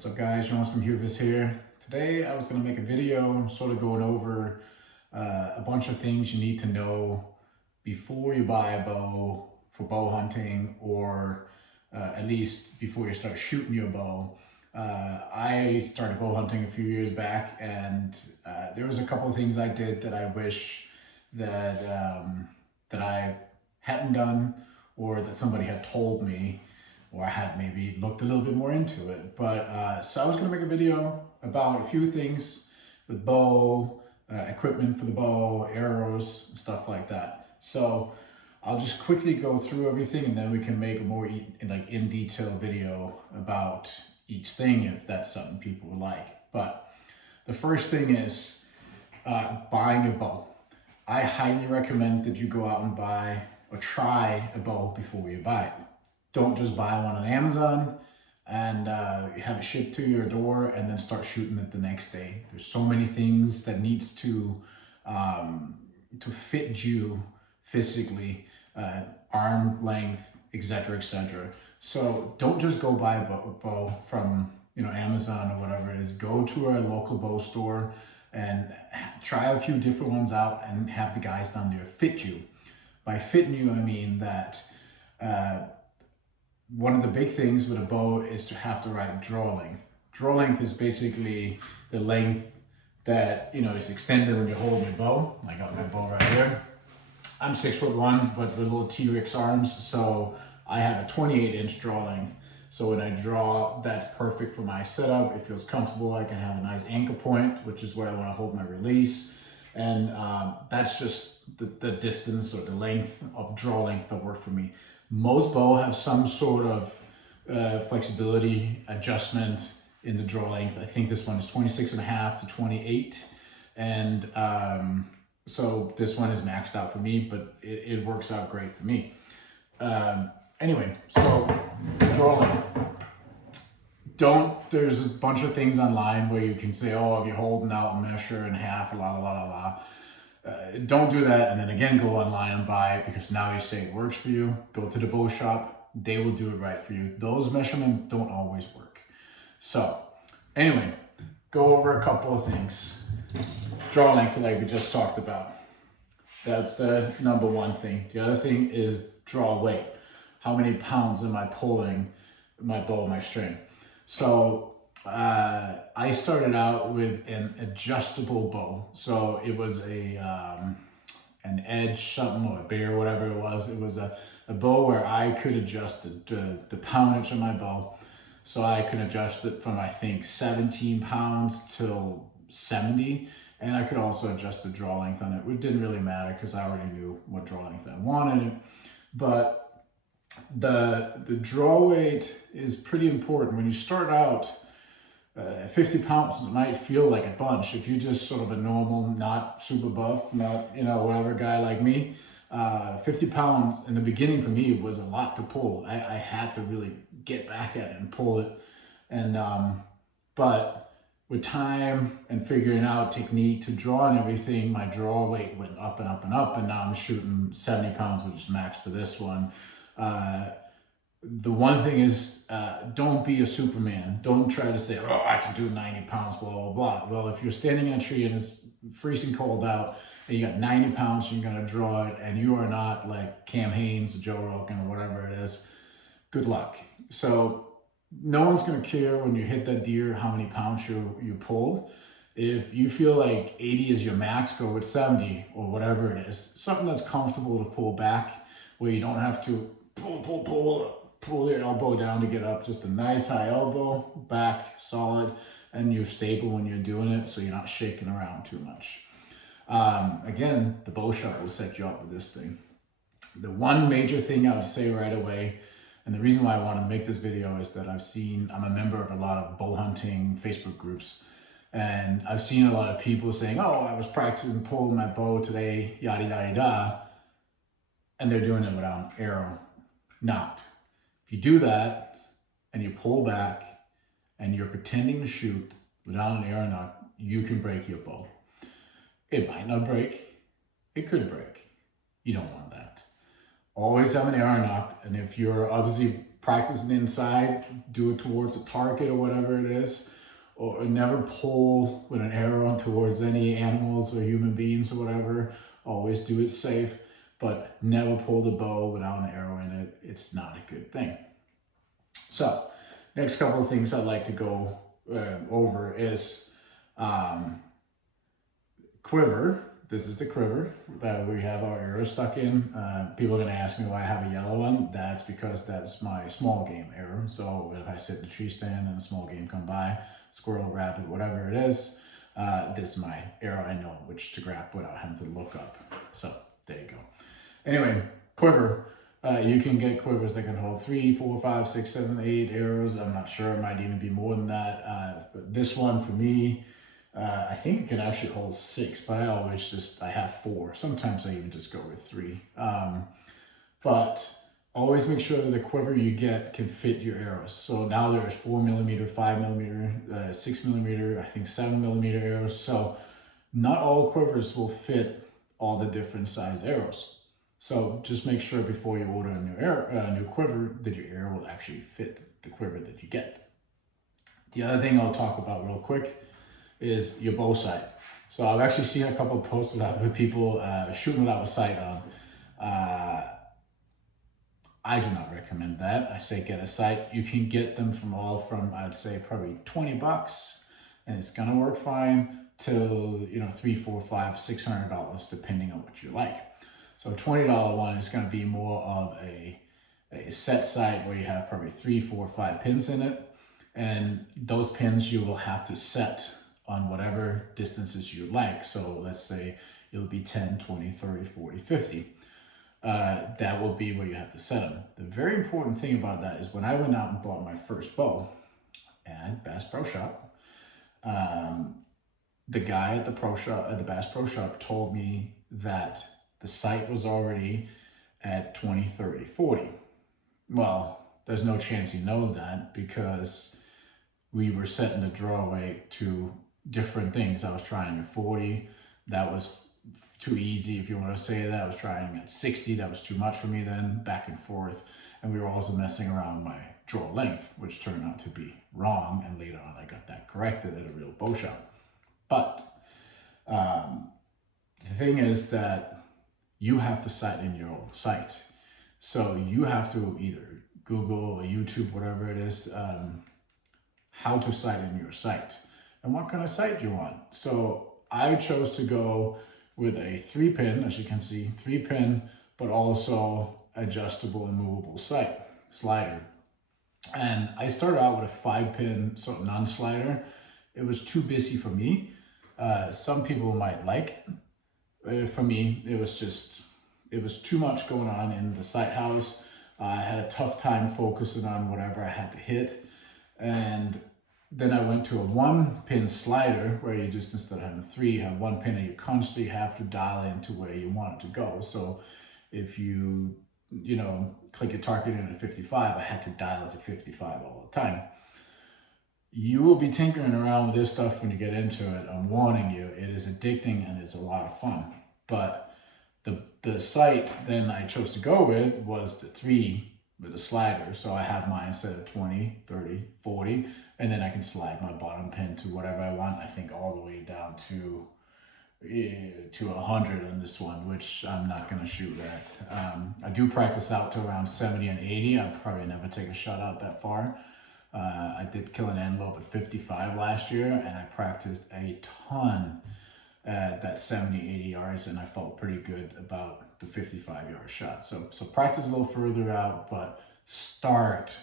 What's up guys, Jonas from Huvis here. Today I was going to make a video sort of going over a bunch of things you need to know before you buy a bow for bow hunting, or at least before you start shooting your bow. I started bow hunting a few years back, and there was a couple of things I did that I wish that, that I hadn't done, or that somebody had told me, or I had maybe looked a little bit more into it. But so I was gonna make a video about a few things with bow, equipment for the bow, arrows, stuff like that. So I'll just quickly go through everything, and then we can make a more in detail video about each thing if that's something people would like. But the first thing is buying a bow. I highly recommend that you go out and buy or try a bow before you buy it. Don't just buy one on Amazon and have it shipped to your door and then start shooting it the next day. There's so many things that needs to fit you physically, arm length, etc., etc. So don't just go buy a bow from Amazon or whatever it is. Go to a local bow store and try a few different ones out and have the guys down there fit you. By fitting you, I mean that one of the big things with a bow is to have the right draw length. Draw length is basically the length that is extended when you're holding your bow. I got my bow right here. I'm 6'1", but with little T-Rex arms, so I have a 28-inch draw length. So when I draw, that's perfect for my setup. It feels comfortable. I can have a nice anchor point, which is where I want to hold my release. And that's just the distance or the length of draw length that work for me. Most bow have some sort of flexibility adjustment in the draw length. I think this one is 26.5 to 28. And so this one is maxed out for me, but it works out great for me. Anyway, so draw length. There's a bunch of things online where you can say, oh, if you're holding out and measure in half, la la la la la. Don't do that, and then again go online and buy it, because now you say it works for you. Go to the bow shop, they will do it right for you. Those measurements don't always work. So anyway, go over a couple of things. Draw length, like we just talked about. That's the number one thing. The other thing is draw weight. How many pounds am I pulling my bow, my string? So I started out with an adjustable bow. So it was an Edge something, or a Bear, whatever it was. It was a bow where I could adjust the poundage of my bow. So I could adjust it from, I think, 17 pounds till 70. And I could also adjust the draw length on it. It didn't really matter because I already knew what draw length I wanted. But the draw weight is pretty important. When you start out, 50 pounds might feel like a bunch. If you're just sort of a normal, not super buff, not, whatever guy like me, 50 pounds in the beginning for me was a lot to pull. I had to really get back at it and pull it. And, but with time and figuring out technique to draw and everything, my draw weight went up and up and up. And now I'm shooting 70 pounds, which is max for this one. The one thing is, don't be a Superman. Don't try to say, oh, I can do 90 pounds, blah, blah, blah. Well, if you're standing in a tree and it's freezing cold out and you got 90 pounds, and you're going to draw it, and you are not like Cam Hanes or Joe Rogan or whatever it is, good luck. So no one's going to care when you hit that deer how many pounds you pulled. If you feel like 80 is your max, go with 70 or whatever it is. Something that's comfortable to pull back, where you don't have to pull your elbow down to get up. Just a nice high elbow, back solid, and you're stable when you're doing it, so you're not shaking around too much. Again, the bow shop will set you up with this thing. The one major thing I would say right away, and the reason why I want to make this video, is that I'm a member of a lot of bow hunting Facebook groups, and I've seen a lot of people saying, oh, I was practicing pulling my bow today, yada yada yada, and they're doing it without an arrow. Not. If you do that and you pull back and you're pretending to shoot without an arrow nock, you can break your bow. It might not break. It could break. You don't want that. Always have an arrow nock, and if you're obviously practice it inside, do it towards a target or whatever it is, or never pull with an arrow towards any animals or human beings or whatever. Always do it safe, but never pull the bow without an arrow in it. It's not a good thing. So next couple of things I'd like to go over is quiver. This is the quiver that we have our arrow stuck in. People are going to ask me why I have a yellow one. That's because that's my small game arrow. So if I sit in a tree stand and a small game come by, squirrel, rabbit, whatever it is, this is my arrow. I know which to grab without having to look up. So there you go. Anyway, quiver. You can get quivers that can hold 3, 4, 5, 6, 7, 8 arrows. I'm not sure, it might even be more than that. But this one for me, I think it can actually hold 6, but I have 4. Sometimes I even just go with 3. But always make sure that the quiver you get can fit your arrows. So now there's 4mm, 5mm, 6mm, I think 7mm arrows. So not all quivers will fit all the different size arrows. So just make sure before you order a new quiver that your arrow will actually fit the quiver that you get. The other thing I'll talk about real quick is your bow sight. So I've actually seen a couple of posts with people shooting without a sight on. I do not recommend that. I say get a sight. You can get them from I'd say probably $20, and it's gonna work fine till $300, $400, $500, $600 depending on what you like. So a $20 one is going to be more of a set sight where you have probably 3, 4, 5 pins in it. And those pins you will have to set on whatever distances you like. So let's say it'll be 10, 20, 30, 40, 50. That will be where you have to set them. The very important thing about that is when I went out and bought my first bow at Bass Pro Shop, the guy at the Bass Pro Shop told me that the sight was already at 20, 30, 40. Well, there's no chance he knows that because we were setting the draw weight to different things. I was trying at 40. That was too easy, if you want to say that. I was trying at 60. That was too much for me then, back and forth. And we were also messing around with my draw length, which turned out to be wrong. And later on, I got that corrected at a real bow shop. But the thing is that you have to sight in your own sight. So you have to either Google or YouTube, whatever it is, how to sight in your sight and what kind of sight you want. So I chose to go with a 3-pin, as you can see, 3-pin, but also adjustable and movable sight slider. And I started out with a 5-pin sort of non-slider. It was too busy for me. Some people might like it. For me, it was too much going on in the sight house. I had a tough time focusing on whatever I had to hit. And then I went to a 1-pin slider where you just, instead of having 3, you have 1 pin and you constantly have to dial into where you want it to go. So if you click a target in at 55, I had to dial it to 55 all the time. You will be tinkering around with this stuff when you get into it. I'm warning you, it is addicting and it's a lot of fun. But the sight then I chose to go with was the 3 with the slider. So I have mine set at 20, 30, 40, and then I can slide my bottom pin to whatever I want. I think all the way down to 100 on this one, which I'm not going to shoot at. I do practice out to around 70 and 80. I'll probably never take a shot out that far. I did kill an antelope at 55 last year, and I practiced a ton at that 70, 80 yards, and I felt pretty good about the 55-yard shot. So practice a little further out, but start.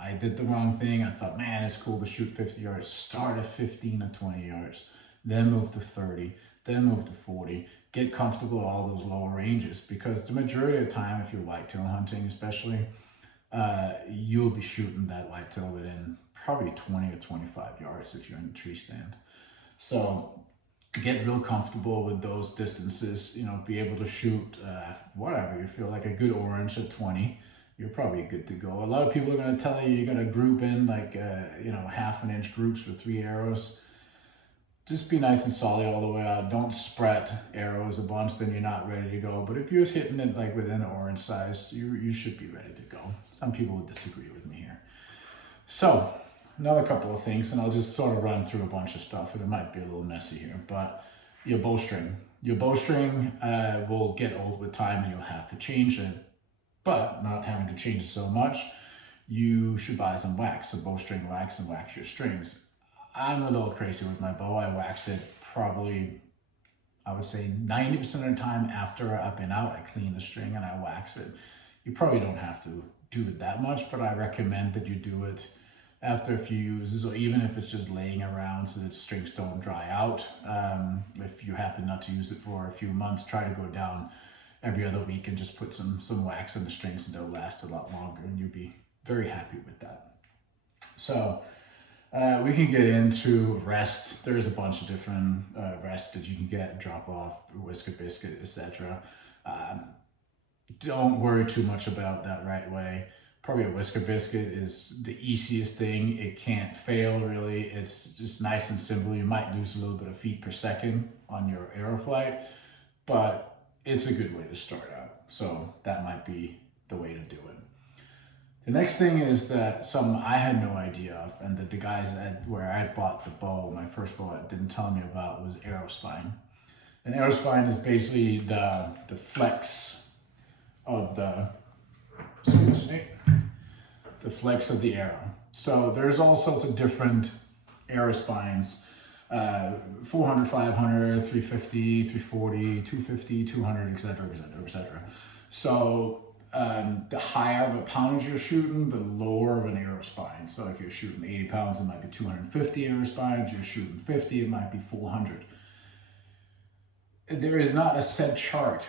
I did the wrong thing. I thought, man, it's cool to shoot 50 yards. Start at 15 or 20 yards, then move to 30, then move to 40. Get comfortable at all those lower ranges, because the majority of the time, if you're whitetail hunting especially, you'll be shooting that whitetail within probably 20 or 25 yards if you're in the tree stand. So get real comfortable with those distances, be able to shoot whatever. You feel like a good orange at 20, you're probably good to go. A lot of people are going to tell you you're going to group in like, 1/2 inch groups for 3 arrows. just be nice and solid all the way out. Don't spread arrows a bunch, then you're not ready to go. But if you're hitting it like within an orange size, you should be ready to go. Some people would disagree with me here. So another couple of things, and I'll just sort of run through a bunch of stuff, and it might be a little messy here, but your bowstring. Your bowstring will get old with time and you'll have to change it, but not having to change it so much, you should buy some wax, some bowstring wax, and wax your strings. I'm a little crazy with my bow. I wax it probably, I would say 90% of the time after I've been out. I clean the string and I wax it. You probably don't have to do it that much, but I recommend that you do it after a few uses, or even if it's just laying around so that strings don't dry out. If you happen not to use it for a few months, try to go down every other week and just put some wax in the strings, and they'll last a lot longer, and you'll be very happy with that. So we can get into rest. There's a bunch of different rest that you can get, drop off, Whisker Biscuit, etc. Don't worry too much about that right away. Probably a Whisker Biscuit is the easiest thing. It can't fail, really. It's just nice and simple. You might lose a little bit of feet per second on your arrow flight, but it's a good way to start out. So that might be the way to do it. The next thing is that something I had no idea of, and that the guys at where I bought the bow, my first bow, didn't tell me about, was arrow spine. An arrow spine is basically the flex of the, excuse me, the flex of the arrow. So there's all sorts of different arrow spines, 400, 500, 350, 340, 250, 200, etc., etc., etc. So the higher of a poundage you're shooting, the lower of an arrow spine. So if you're shooting 80 pounds, it might be 250 arrow spines. If you're shooting 50, it might be 400. There is not a set chart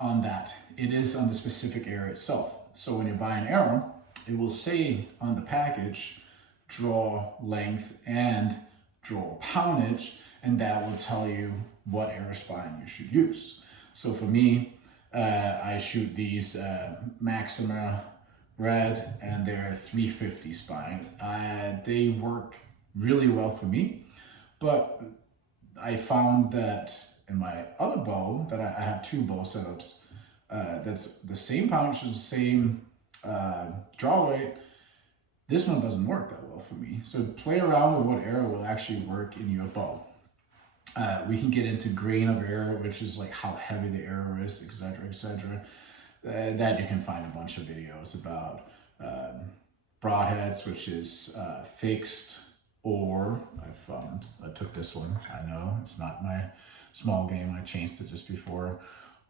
on that. It is on the specific arrow itself. So when you buy an arrow, it will say on the package, draw length and draw poundage, and that will tell you what arrow spine you should use. So for me, I shoot these Maxima Red, and they're 350 spine. They work really well for me, but I found that in my other bow, that I have two bow setups, that's the same poundage, the same draw weight. This one doesn't work that well for me. So play around with what arrow will actually work in your bow. We can get into grain of arrow, which is like how heavy the arrow is, etc., etc. That you can find a bunch of videos about. Broadheads, which is fixed, or I took this one. I know it's not my small game. I changed it just before.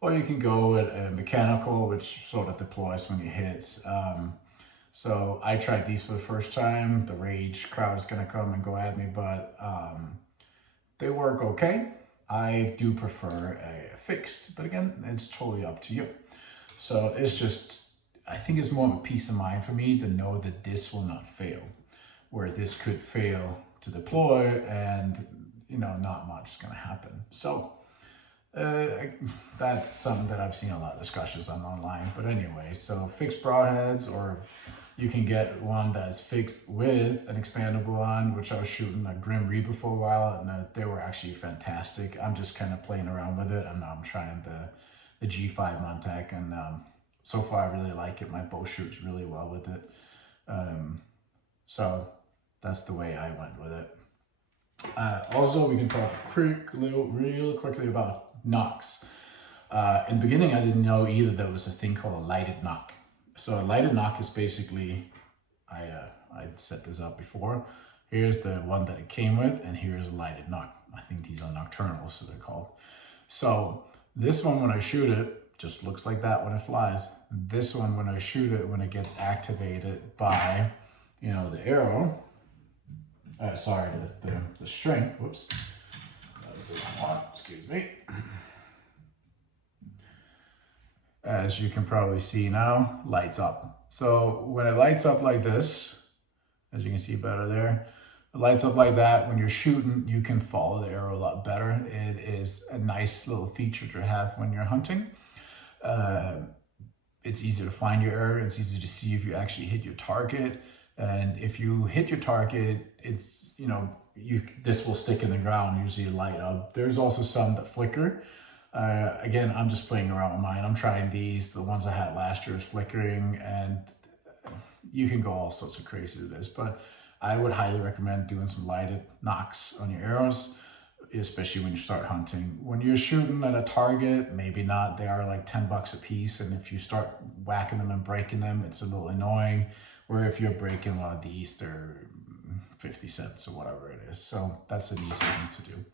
Or you can go with a mechanical, which sort of deploys when it hits. So I tried these for the first time. The rage crowd is gonna come and go at me, but they work okay. I do prefer a fixed, but again, it's totally up to you. So it's just, I think it's more of a peace of mind for me to know that this will not fail, where this could fail to deploy and, you know, not much is gonna happen. So that's something that I've seen a lot of discussions on online. But anyway, so fixed broadheads, or you can get one that's fixed with an expandable on, which I was shooting a Grim Reaper for a while, and they were actually fantastic. I'm just kind of playing around with it, and I'm trying the G5 Montec, and so far I really like it. My bow shoots really well with it. So that's the way I went with it. Also, we can talk real quickly about nocks. In the beginning, I didn't know either there was a thing called a lighted nock. So a lighted nock is basically, I set this up before. Here's the one that it came with, and here's a lighted nock. I think these are nocturnals, so they're called. So this one, when I shoot it, just looks like that when it flies. This one, when I shoot it, when it gets activated by, you know, the arrow, sorry, the string, whoops, that was the wrong one, excuse me. As you can probably see now, lights up. So when it lights up like this, as you can see better there, it lights up like that. When you're shooting, you can follow the arrow a lot better. It is a nice little feature to have when you're hunting. It's easier to find your arrow. It's easier to see if you actually hit your target. And if you hit your target, it's, this will stick in the ground, usually light up. There's also some that flicker. Again, I'm just playing around with mine. I'm trying these. The ones I had last year is flickering, and you can go all sorts of crazy with this, but I would highly recommend doing some lighted nocks on your arrows, especially when you start hunting. When you're shooting at a target, maybe not. They are like 10 bucks a piece, and if you start whacking them and breaking them, it's a little annoying. Where if you're breaking one of these, they're 50 cents or whatever it is. So that's an easy thing to do.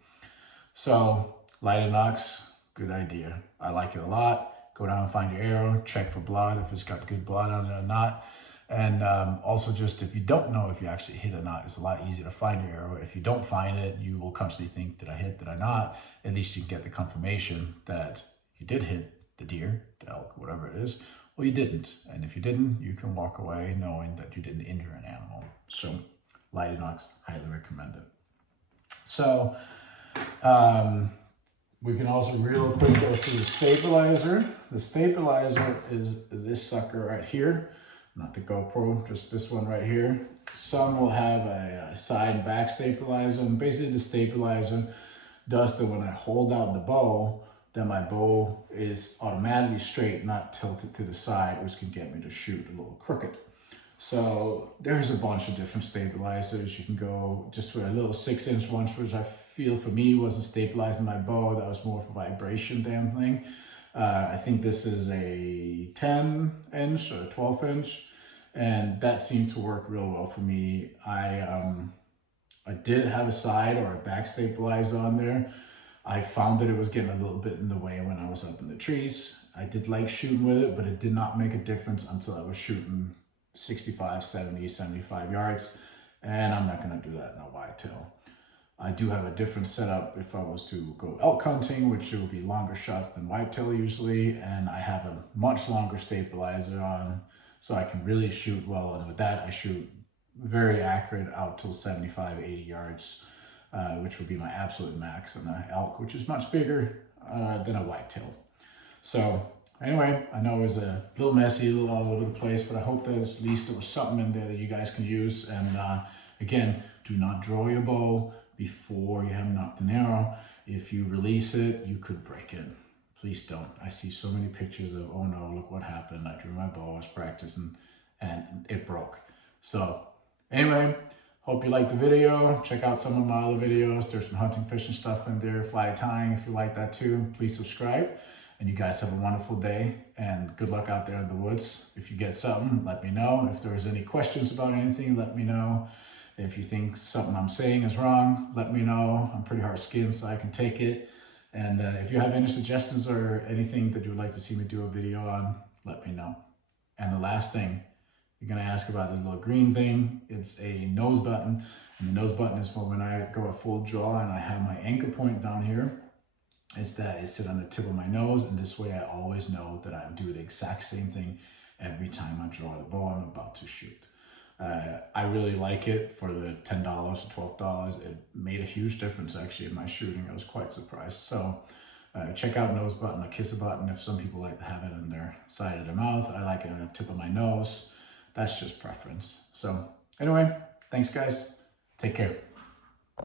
So lighted nocks, good idea. I like it a lot. Go down and find your arrow, check for blood, if it's got good blood on it or not. And also, just if you don't know if you actually hit or not, it's a lot easier to find your arrow. If you don't find it, you will constantly think, did I hit, did I not? At least you can get the confirmation that you did hit the deer, the elk, whatever it is, or you didn't. And if you didn't, you can walk away knowing that you didn't injure an animal. So lighted nocks, highly recommend it. So we can also real quick go to the stabilizer. The stabilizer is this sucker right here. Not the GoPro, just this one right here. Some will have a side and back stabilizer, and basically the stabilizer does that when I hold out the bow, then my bow is automatically straight, not tilted to the side, which can get me to shoot a little crooked. So there's a bunch of different stabilizers. You can go just with a little 6-inch one, which I feel for me wasn't stabilizing my bow. That was more for vibration damn thing. I think this is a 10-inch or a 12-inch, and that seemed to work real well for me. I did have a side or a back stabilizer on there. I found that it was getting a little bit in the way when I was up in the trees. I did like shooting with it, but it did not make a difference until I was shooting 65, 70, 75 yards, and I'm not going to do that in a whitetail. I do have a different setup if I was to go elk hunting, which will be longer shots than whitetail usually, and I have a much longer stabilizer on, so I can really shoot well, and with that I shoot very accurate out till 75, 80 yards, which would be my absolute max on an elk, which is much bigger than a whitetail. So anyway, I know it was a little messy, a little all over the place, but I hope that at least there was something in there that you guys can use. And again, do not draw your bow before you have knocked an arrow. If you release it, you could break it. Please don't. I see so many pictures of, oh no, look what happened. I drew my bow, I was practicing, and it broke. So anyway, hope you liked the video. Check out some of my other videos. There's some hunting, fishing stuff in there, fly tying. If you like that too, please subscribe. And you guys have a wonderful day, and good luck out there in the woods. If you get something, let me know. If there's any questions about anything, let me know. If you think something I'm saying is wrong, let me know. I'm pretty hard-skinned, so I can take it. And if you have any suggestions or anything that you would like to see me do a video on, let me know. And the last thing, you're gonna ask about this little green thing. It's a nose button, and the nose button is for when I go a full draw and I have my anchor point down here. Is that I sit on the tip of my nose, and this way I always know that I do the exact same thing every time I draw the bow I'm about to shoot. I really like it for the $10 or $12. It made a huge difference actually in my shooting. I was quite surprised. So check out nose button, a kiss button. If some people like to have it on their side of their mouth, I like it on the tip of my nose. That's just preference. So anyway, thanks guys. Take care.